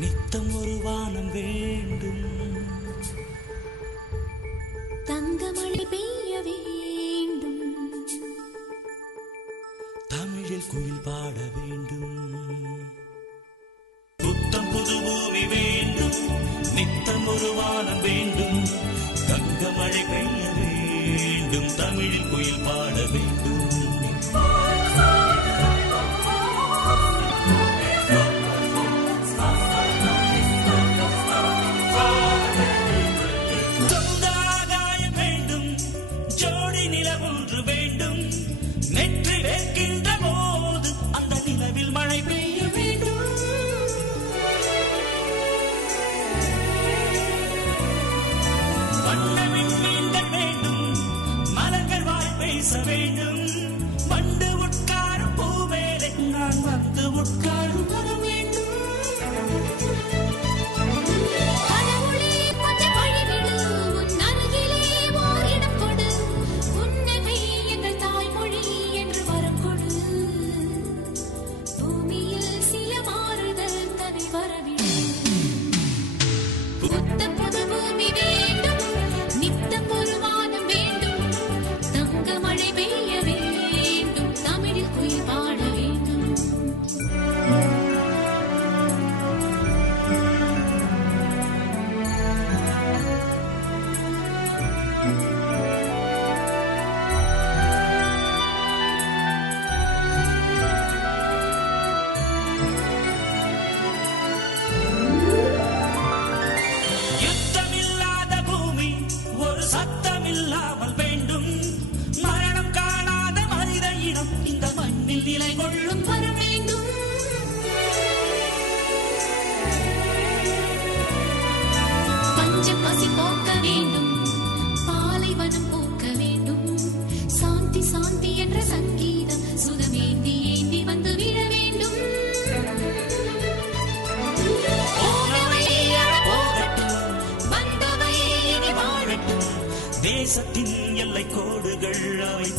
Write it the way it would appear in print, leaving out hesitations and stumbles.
நித்தம் ஒரு வானம் வேண்டும், தங்கமழை பெய்ய வேண்டும், தமிழில் குயில் பாட வேண்டும். புத்தம் புது பூமி வேண்டும், நித்தம் ஒரு வானம் வேண்டும், தங்கமழை பெய்ய வேண்டும், தமிழில் குயில் பாட வேண்டும். வேண்டும் வண்டு உட்காரும் பூவேலை நான் வந்து உட்காரும் வர வேண்டும். கடவுளே கொஞ்சம் வழிவிடு, உன் அருகிலே ஓரிடம் கொடு, புன்னகை எங்கள் தாய்மொழி என்று வரம் கொடு, பூமியில் சில மாறுதல் தனை வரவிடு. புத்த புது பூமி வேண்டும், நித்தம் ஒரு வானம் வேண்டும், தங்கமழை பெய்ய வேண்டும், தமிழில் குயில் பாட வேண்டும். யுத்தமில்லாத பூமி ஒரு சத்தமில்லாமல் வேண்டும், மரணம் காணாத மனித இனம் இந்த மண்ணில் நிலை கொள்ளும் வர வேண்டும். பஞ்சம் பசி போக்க வேண்டும், பாலைவனம் போக்க வேண்டும், சாந்தி சாந்தி என்ற சங்கீதம் சுதமேந்தி ஏந்தி வந்து விழ வேண்டும். போனவை போகட்டும், வந்தவை இனி வாழட்டும், தேசத்தின் எல்லை கோடுகள் அவை